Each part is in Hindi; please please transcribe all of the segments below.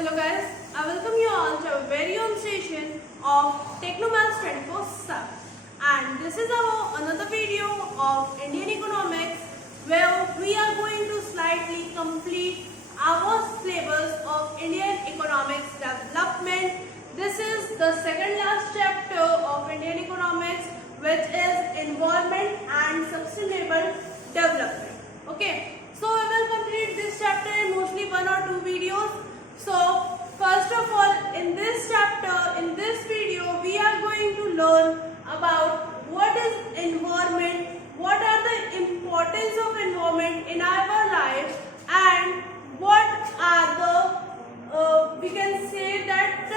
Hello guys, I welcome you all to our very own station of Technomaths 24/7, and this is our another video of Indian economics where we are going to slightly complete our syllabus of Indian economics development. This is the second last chapter of Indian economics, which is environment and sustainable development. Okay, so we will complete this chapter in mostly 1 or 2 videos. So first of all, in this chapter, in this video, we are going to learn about what is environment, what are the importance of environment in our lives, and what are the we can say that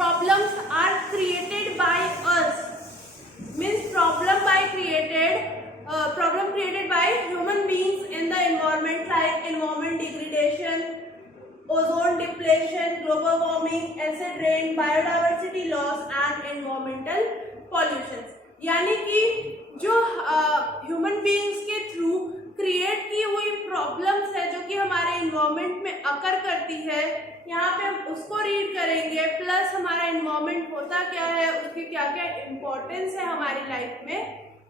problems are created by us. Means problem created by human beings in the environment, like environment degradation, ozone depletion, global warming, acid rain, biodiversity loss and environmental pollution. यानी कि जो ह्यूमन बीइंग्स के थ्रू क्रिएट की हुई प्रॉब्लम्स है जो कि हमारे इन्वायरमेंट में अकर करती है, यहाँ पे हम उसको रीड करेंगे, प्लस हमारा इन्वायरमेंट होता क्या है, उसकी क्या क्या इम्पोर्टेंस है हमारी लाइफ में,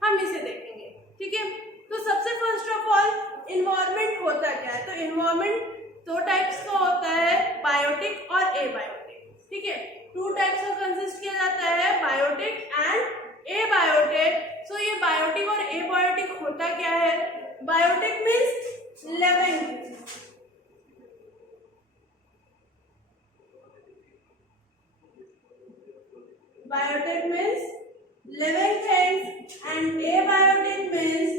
हम इसे देखेंगे. ठीक है, तो सबसे फर्स्ट ऑफ ऑल इन्वायरमेंट होता क्या है. तो इन्वायरमेंट दो टाइप्स का होता है, बायोटिक और एबायोटिक. ठीक है, 2 टाइप्स का कंसिस्ट किया जाता है, बायोटिक एंड एबायोटिक. सो ये बायोटिक और एबायोटिक होता क्या है. Biotic means living, biotic means living things and abiotic means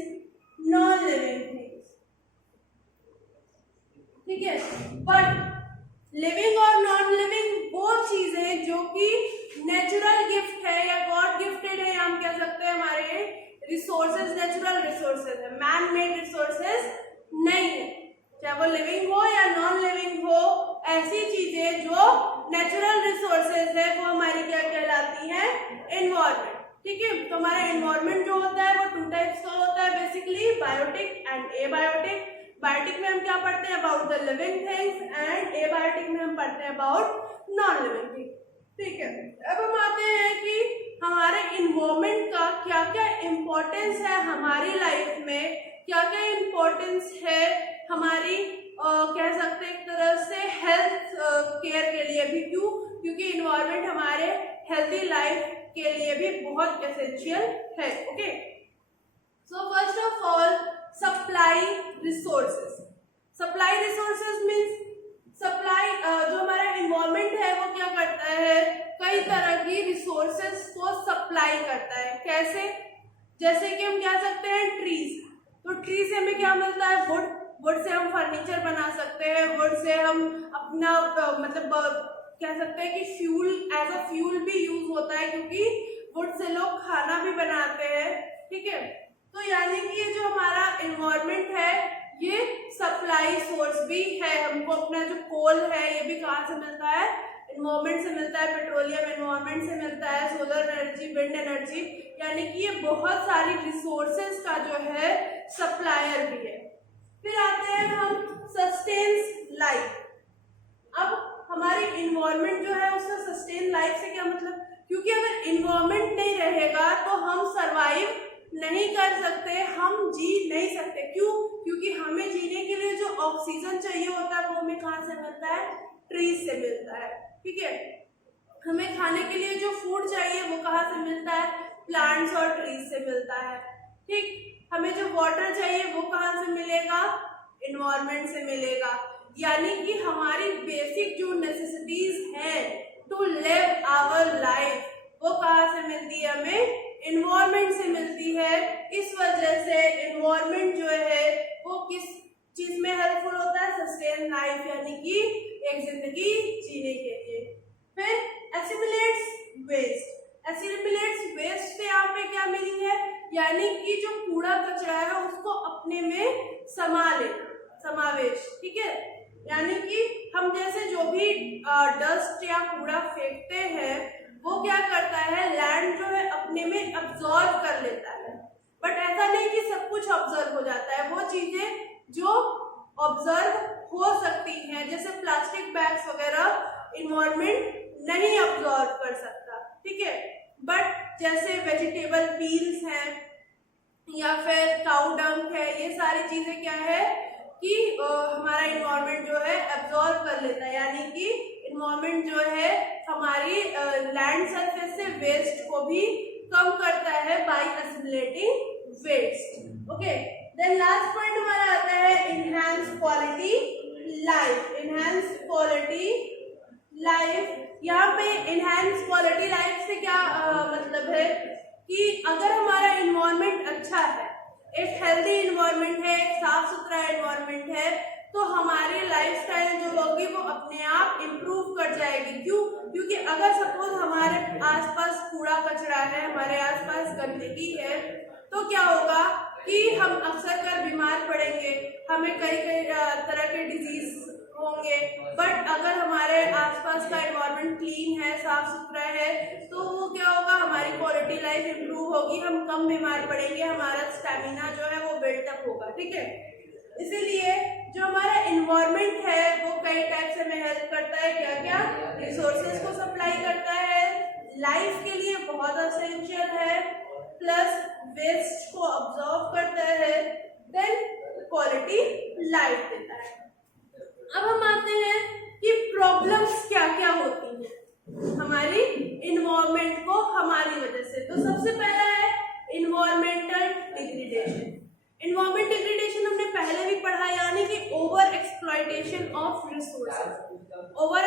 non living things. ठीक है, बट लिविंग और नॉन लिविंग वो चीजें जो कि नेचुरल गिफ्ट है या गॉड गिफ्टेड है, हम कह सकते हैं हमारे रिसोर्सेज नेचुरल रिसोर्सेज है, मैन मेड रिसोर्सेज नहीं है. चाहे वो लिविंग हो या नॉन लिविंग हो, ऐसी चीजें जो नेचुरल रिसोर्सेज है वो हमारी क्या कहलाती हैं, एनवायरनमेंट. ठीक है, तो हमारा एनवायरनमेंट जो होता है वो 2 टाइप्स का होता है basically, biotic and abiotic. Biotic में हम क्या पढ़ते हैं, about the living things, and abiotic में हम पढ़ते हैं अबाउट नॉन लिविंग थिंग्स. ठीक है, अब हम आते हैं कि हमारे इन्वायरमेंट का क्या क्या इम्पोर्टेंस है हमारी लाइफ में, क्या क्या इम्पोर्टेंस है हमारी कह सकते हैं एक तरह से हेल्थ केयर के लिए भी. क्यों? क्योंकि इन्वायरमेंट हमारे हेल्थी लाइफ के लिए भी बहुत एसेंशियल है. Okay, so first of all supply resources. Supply resources means supply, जो हमारा इन्वायरमेंट है वो क्या करता है, कई तरह की रिसोर्सेज को सप्लाई करता है. कैसे? जैसे कि हम कह सकते हैं ट्रीज. तो ट्री से हमें क्या मिलता है, वुड. वुड से हम फर्नीचर बना सकते हैं, वुड से हम अपना मतलब कह सकते हैं कि फ्यूल, एज अ फ्यूल भी यूज होता है, क्योंकि वुड से लोग खाना भी बनाते हैं. ठीक है, तो यानी कि ये जो हमारा एनवायरनमेंट है ये सप्लाई सोर्स भी है. हमको अपना जो कोल है ये भी कहाँ से मिलता है, एनवायरनमेंट से मिलता है. पेट्रोलियम एनवायरनमेंट से मिलता है, सोलर एनर्जी, विंड एनर्जी, यानी कि ये बहुत सारी रिसोर्सेज का जो है सप्लायर भी है. फिर आते हैं हम सस्टेन्स लाइफ. अब हमारी इन्वायरमेंट जो है उसका सस्टेन लाइफ से क्या मतलब, क्योंकि अगर इन्वायरमेंट नहीं रहेगा तो हम सरवाइव नहीं कर सकते, हम जी नहीं सकते. क्यों? क्योंकि हमें जीने के लिए जो ऑक्सीजन चाहिए होता है वो हमें कहाँ से मिलता है, ट्रीज से मिलता है. ठीक है, हमें खाने के लिए जो फूड चाहिए वो कहाँ से मिलता है, प्लांट्स और ट्रीज से मिलता है. ठीक, हमें जो वाटर चाहिए वो कहाँ से मिलेगा, एनवायरनमेंट से मिलेगा. यानी कि हमारी बेसिक जो नेसेसिटीज हैं टू लिव आवर लाइफ वो कहाँ से मिलती है, हमें एनवायरनमेंट से मिलती है. इस वजह से एनवायरनमेंट जो है वो किस चीज में हेल्पफुल होता है, सस्टेन लाइफ, यानी कि एक जिंदगी जीने के लिए. फिर एसिमिलेट्स वेस्ट. एसिमिलेट्स वेस्ट पे यहाँ पे क्या मीनिंग है, यानी कि जो कूड़ा कचरा है उसको अपने में समा लेना, समावेश. ठीक है, यानी कि हम जैसे जो भी डस्ट या कूड़ा फेंकते हैं वो क्या करता है, लैंड जो है अपने में अब्सॉर्ब कर लेता है. बट ऐसा नहीं कि सब कुछ ऑब्जर्व हो जाता है, वो चीजें जो ऑब्जर्व हो सकती हैं, जैसे प्लास्टिक बैग्स वगैरह इन्वायरमेंट नहीं अब्सॉर्ब कर सकता, ठीक है। बट जैसे वेजिटेबल पील्स हैं या फिर काउ डंग है, ये सारी चीजें क्या है कि हमारा इन्वायरमेंट जो है एब्जॉर्ब कर लेता है, यानी कि इन्वायरमेंट जो है हमारी लैंड सरफेस से वेस्ट को भी कम करता है by assimilating waste. Okay, then last point हमारा आता है enhance quality life. Enhance quality life, यहाँ पे इनहैंस क्वालिटी लाइफ से क्या मतलब है कि अगर हमारा इन्वायरमेंट अच्छा है, एक हेल्दी इन्वायरमेंट है, एक साफ सुथरा इन्वायरमेंट है, तो हमारी लाइफस्टाइल जो होगी वो अपने आप इम्प्रूव कर जाएगी। क्यों? क्योंकि अगर सपोज हमारे आसपास कूड़ा कचरा है, हमारे आसपास गंदगी है, तो क्या होगा कि हम अक्सर कर बीमार पड़ेंगे, हमें कई कई तरह के डिजीज होंगे। बट अगर हमारे आसपास का एनवायरनमेंट क्लीन है, साफ सुथरा है, तो वो क्या होगा, हमारी क्वालिटी लाइफ इम्प्रूव होगी, हम कम बीमार पड़ेंगे, हमारा स्टेमिना जो है वो बिल्टअप होगा, ठीक है। इसीलिए जो हमारा इन्वायरमेंट है वो कई टाइप से हमें हेल्प करता है, क्या क्या रिसोर्सेज को सप्लाई करता है, लाइफ के लिए बहुत एसेंशियल है, प्लस वेस्ट को अब्सॉर्ब करता है, देन क्वालिटी लाइफ देता है। अब हम आते हैं कि प्रॉब्लम्स क्या क्या होती हैं हमारी इन्वायरमेंट को हमारी वजह से। तो सबसे पहला है इन्वायरमेंटल डिग्रेडेशन। इन्वायरमेंट डिग्रेडेशन हमने पहले भी पढ़ा, यानी कि over exploitation of resources. Over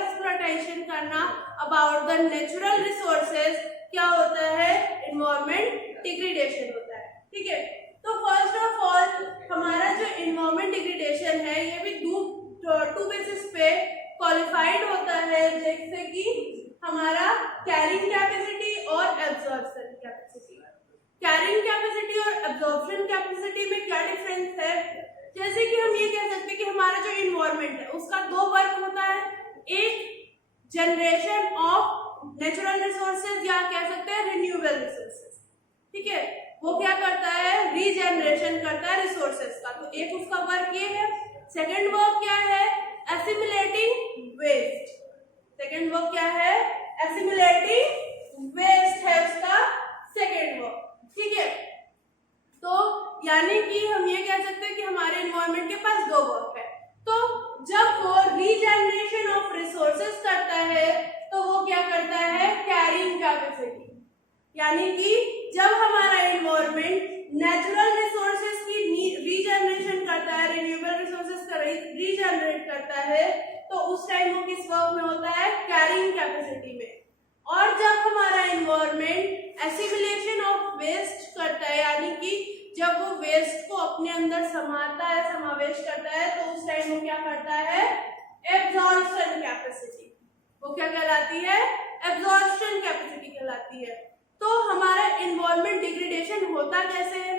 exploitation करना अबाउट द नेचुरल रिसोर्सेज क्या होता है, इन्वायरमेंट डिग्रेडेशन होता है, ठीक है। तो फर्स्ट ऑफ ऑल हमारा जो इन्वायरमेंट डिग्रेडेशन है ये भी टू बेसिस पे क्वालिफाइड होता है, जैसे कि हमारा कैरिंग कैपेसिटी और एब्जॉर्प्शन कैपेसिटी। कैरिंग कैपेसिटी और एब्जॉर्प्शन कैपेसिटी में क्या डिफरेंस है? जैसे कि हम ये कह सकते हैं कि हमारा जो इन्वायरमेंट है उसका दो वर्क होता है, एक जनरेशन ऑफ नेचुरल रिसोर्सेज या कह सकते हैं रिन्यूएबल रिसोर्सेज, ठीक है। वो क्या करता है, रीजनरेशन करता है रिसोर्सेज का, तो एक उसका वर्क ये है। सेकंड वर्क क्या है, एसिमिलेटिंग वेस्ट। सेकंड वर्क क्या है, एसिमिलेटिंग वेस्ट है उसका सेकंड वर्क, ठीक है। तो यानी कि हम ये कह सकते हैं कि हमारे इन्वायरमेंट के पास दो वर्क है। तो जब वो रीजनरेशन ऑफ रिसोर्सेज करता है तो वो क्या करता है, कैरिंग कैपेसिटी, यानी कि जब हमारा इन्वायरमेंट नेचुरल रिसोर्सेज की रीजनरेशन करता है, रिन्यूएबल रिसोर्सेज का रीजनरेट करता है, तो उस टाइम वो किस वर्क में होता है, कैरिंग कैपेसिटी में। और जब हमारा इन्वायरमेंट एसिमिलेशन ऑफ वेस्ट करता है, यानी कि जब वो वेस्ट को अपने अंदर समाता है, समावेश करता है, तो उस टाइम वो क्या करता है, एब्जॉर्प्शन कैपेसिटी। वो क्या कहलाती है, एब्जॉर्प्शन कैपेसिटी कहलाती है। तो हमारा इन्वायरमेंट डिग्रेडेशन होता कैसे है,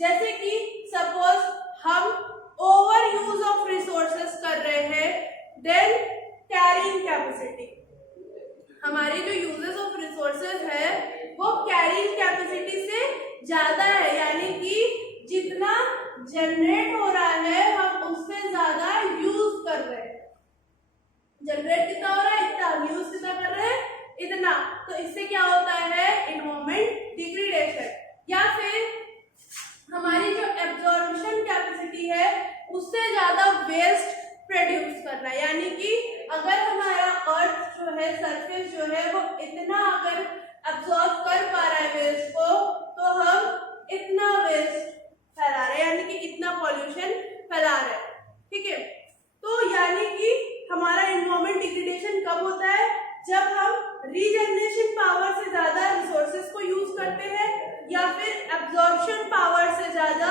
जैसे कि सपोज हम ओवर यूज ऑफ रिसोर्सेज कर रहे हैं, देन कैरिंग कैपेसिटी, हमारी जो यूजेस ऑफ रिसोर्सेज है वो कैरिंग कैपेसिटी से ज्यादा है, यानी कि जितना जनरेट हो रहा है हम उससे ज्यादा यूज कर रहे हैं। जनरेट कितना हो रहा है, इतना, यूज कितना कर रहे हैं, इतना। तो इससे क्या होता है, इन्वायरमेंट डिग्रेडेशन। या फिर हमारी जो एब्जॉर्प्शन कैपेसिटी है उससे ज्यादा वेस्ट प्रोड्यूस करना, यानी कि अगर हमारा अर्थ जो है, सरफेस जो है, वो इतना अगर एब्जॉर्ब कर पा रहा है वेस्ट को, तो हम इतना वेस्ट फैला रहे हैं, यानी कि इतना पॉल्यूशन फैला रहे हैं, ठीक है। तो यानी कि हमारा इन्वायरमेंट डिग्रेडेशन कब होता है, जब हम रीजनरेशन पावर से ज्यादा रिसोर्सेज को यूज करते हैं या फिर एब्जॉर्प्शन पावर से ज्यादा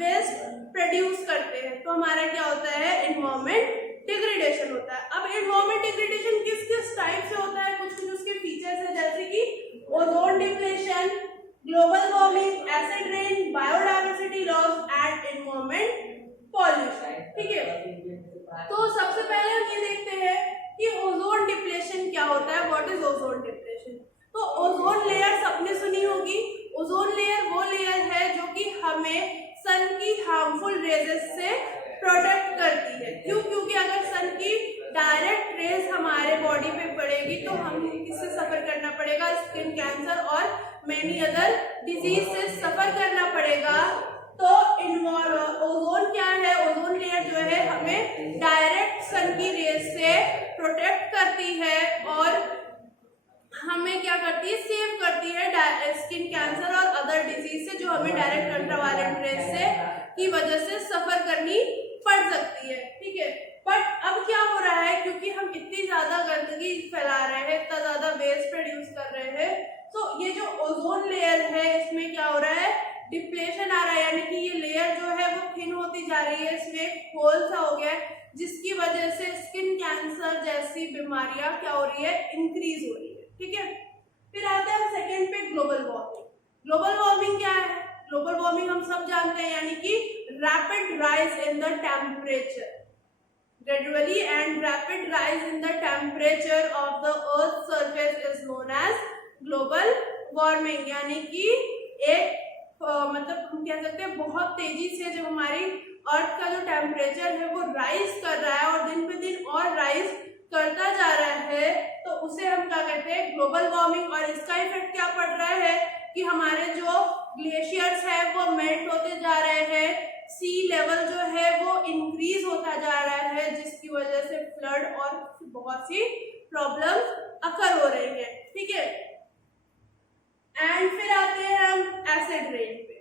वेस्ट प्रोड्यूस करते हैं, तो हमारा क्या होता है, इन्वायरमेंट डिग्रेडेशन होता है। अब इन्वायरमेंट डिग्रेडेशन किस किस टाइप से होता है, कुछ कुछ उसके फीचर्स है, जैसे कि ozone depletion, global warming, acid rain, biodiversity loss and environment pollution, ठीक है। तो सबसे पहले हम ये देखते हैं कि ओजोन डिप्लेशन क्या होता है, व्हाट इज ओजोन डिप्लेशन। तो ओजोन लेयर सबने सुनी होगी। ओजोन लेयर वो लेयर है जो कि हमें सन की हार्मफुल रेजेस से प्रोटेक्ट करती है। क्यों? क्योंकि अगर सन की डायरेक्ट रेज हमारे बॉडी पे पड़ेगी तो हम किससे सफर करना पड़ेगा? स्किन कैंसर और मेनी अदर डिजीज से सफर करना पड़ेगा। तो ओजोन क्या है? ओजोन लेयर जो है हमें डायरेक्ट सन की रेज से प्रोटेक्ट करती है और हमें क्या करती है? सेव करती है स्किन कैंसर और अदर डिजीज से जो हमें डायरेक्ट अल्ट्रावायलेट रेज से की वजह से सफर करनी पड़ सकती है। ठीक है, बट अब क्या हो रहा है? क्योंकि हम इतनी ज्यादा गंदगी फैला रहे हैं, इतना ज्यादा वेस्ट प्रोड्यूस कर रहे हैं, तो ये जो ओजोन लेयर है इसमें क्या हो रहा है? डिप्लेशन आ रहा है, यानी कि ये लेयर जो है वो थिन होती जा रही है, इसमें एक होल सा हो गया है जिसकी वजह से स्किन कैंसर जैसी बीमारियां क्या हो रही है? इंक्रीज हो रही है। ठीक है, फिर आते हैं सेकेंड पे, ग्लोबल वार्मिंग। ग्लोबल वार्मिंग क्या है? ग्लोबल वार्मिंग हम सब जानते हैं, यानी कि rapid rise in the temperature, gradually and rapid rise in the temperature of the earth's surface is known as global warming। यानी कि एक मतलब हम कह सकते हैं बहुत तेजी से जो हमारी अर्थ का जो टेम्परेचर है वो राइज कर रहा है और दिन पे दिन और राइज करता जा रहा है, तो उसे हम क्या कहते हैं? Global warming. और इसका इफेक्ट क्या पड़ रहा है कि हमारे जो ग्लेशियर्स है वो मेल्ट होते जा रहे हैं, सी लेवल जो है वो इंक्रीज होता जा रहा है, जिसकी वजह से फ्लड और बहुत सी प्रॉब्लम्स अकर हो रही है। ठीक है, एंड फिर आते हैं हम एसिड रेन पे।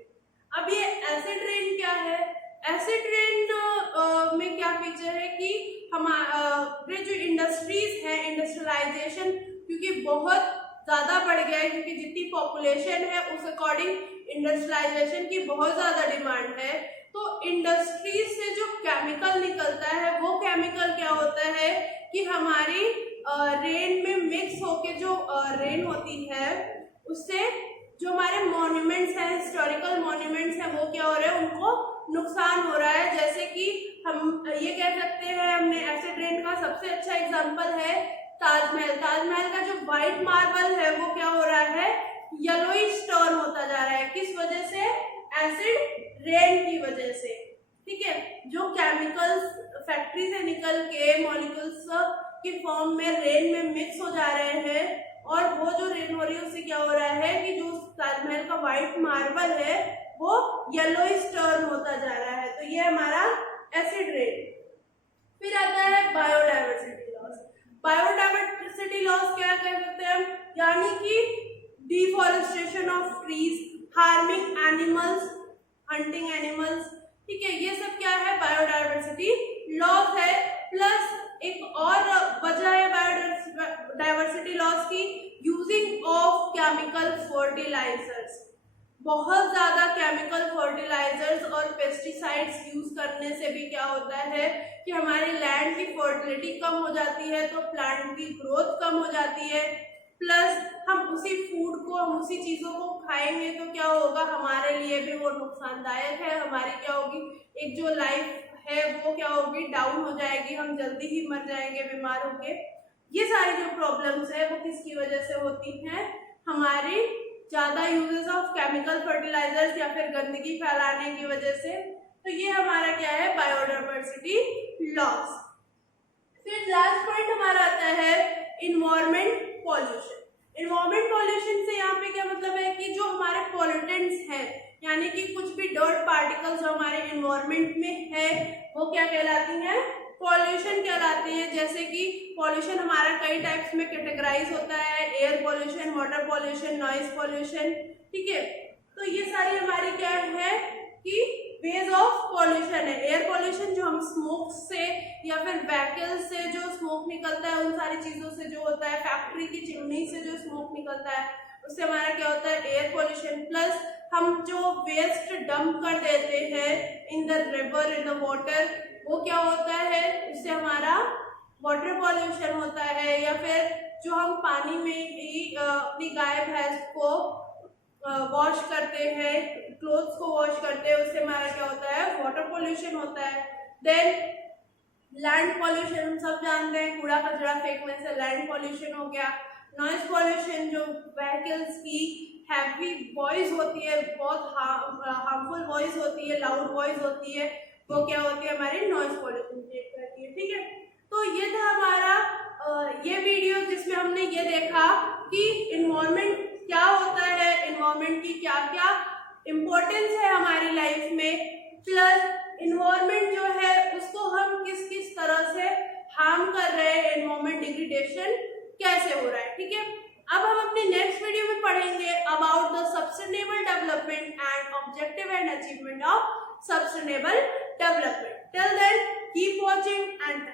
अब ये एसिड रेन क्या है? एसिड रेन में क्या फीचर है कि हमारे जो इंडस्ट्रीज है, इंडस्ट्रियलाइजेशन क्योंकि बहुत ज्यादा बढ़ गया है, क्योंकि जितनी पॉपुलेशन है उस अकॉर्डिंग इंडस्ट्रियलाइजेशन की बहुत ज्यादा डिमांड है, तो इंडस्ट्रीज से जो केमिकल निकलता है वो केमिकल क्या होता है कि हमारी रेन में मिक्स होके जो रेन होती है उससे जो हमारे मॉन्यूमेंट्स हैं, हिस्टोरिकल मॉन्यूमेंट्स हैं, वो क्या हो रहे हैं? उनको नुकसान हो रहा है। जैसे कि हम ये कह सकते हैं, हमने एसिड रेन का सबसे अच्छा एग्जांपल है ताजमहल। ताजमहल का जो व्हाइट मार्बल है वो क्या हो रहा है? येलोइश टर्न होता जा रहा है। किस वजह से? एसिड रेन की वजह से। ठीक है, जो केमिकल्स फैक्ट्री से निकल के मॉलिक्यूल्स के फॉर्म में रेन में मिक्स हो जा रहे हैं और वो जो रेन हो रही है उससे क्या हो रहा है कि जो ताजमहल का व्हाइट मार्बल है वो येलोइश टर्न होता जा रहा है। तो ये हमारा एसिड रेन। फिर आता है बायोडाइवर्सिटी लॉस। बायोडाइवर्सिटी लॉस क्या कह सकते हैं हम? यानी कि deforestation of trees, harming animals, hunting animals. ठीक है, ये सब क्या है? बायोडाइवर्सिटी लॉस है। प्लस एक और वजह है बायोडाइवर्सिटी लॉस की, यूजिंग ऑफ केमिकल फर्टिलाइजर्स। बहुत ज्यादा केमिकल फर्टिलाइजर्स और पेस्टिसाइड्स यूज करने से भी क्या होता है कि हमारे लैंड की फर्टिलिटी कम हो जाती है, तो प्लांट की ग्रोथ कम हो जाती है। प्लस हम उसी फूड को, हम उसी चीजों को खाएंगे तो क्या होगा? हमारे लिए भी वो नुकसानदायक है। हमारी क्या होगी? एक जो लाइफ है वो क्या होगी? डाउन हो जाएगी, हम जल्दी ही मर जाएंगे बीमार होके। ये सारी जो प्रॉब्लम्स है वो किसकी वजह से होती हैं? हमारी ज्यादा यूजेस ऑफ केमिकल फर्टिलाइजर्स या फिर गंदगी फैलाने की वजह से। तो ये हमारा क्या है? Biodiversity loss. फिर लास्ट पॉइंट हमारा आता है इन्वायरमेंट पॉल्यूशन। इन्वायरमेंट पॉल्यूशन से यहाँ पे क्या मतलब है कि जो हमारे पॉल्यूटेंट्स हैं, यानी कि कुछ भी डर्ट पार्टिकल्स जो हमारे इन्वायरमेंट में है वो क्या कहलाती हैं? पॉल्यूशन कहलाती है। जैसे कि पॉल्यूशन हमारा कई टाइप्स में कैटेगराइज होता है, air pollution, water pollution, noise pollution. ठीक है, तो ये सारी हमारी क्या है कि वेज ऑफ पॉल्यूशन है। एयर पॉल्यूशन जो हम स्मोक से या फिर व्हीकल से जो स्मोक निकलता है, उन सारी चीजों से जो होता है, फैक्ट्री की चिमनी से जो स्मोक निकलता है उससे हमारा क्या होता है? Air pollution. प्लस हम जो वेस्ट डंप कर देते हैं in the river, in the water, वो क्या होता है? उससे हमारा वाटर पॉल्यूशन होता है। या फिर जो हम पानी में ही अपनी गाय भैंस को वॉश करते हैं, क्लोथ्स को वॉश करते हैं, उससे हमारा क्या होता है? वाटर पॉल्यूशन होता है। देन लैंड पॉल्यूशन हम सब जानते हैं, कूड़ा कचरा फेंकने से लैंड पॉल्यूशन हो गया। नॉइज पॉल्यूशन जो व्हीकल्स की हैवी वॉइस होती है, बहुत हार्मफुल वॉइस होती है, लाउड वॉइस होती है, वो क्या होती है, हमारी नॉइज पॉल्यूशन क्रिएट करती है। ठीक है, तो ये था हमारा ये वीडियो जिसमें हमने ये देखा कि इन्वायरमेंट क्या होता है, इन्वायरमेंट की क्या क्या इम्पोर्टेंस है हमारी लाइफ में, प्लस इन्वायरमेंट जो है उसको हम किस किस तरह से हार्म कर रहे हैं, एनवायरमेंट डिग्रेडेशन कैसे हो रहा है। ठीक है, अब हम अपनी नेक्स्ट वीडियो में पढ़ेंगे about the sustainable development and objective and achievement of sustainable development. Till then keep watching and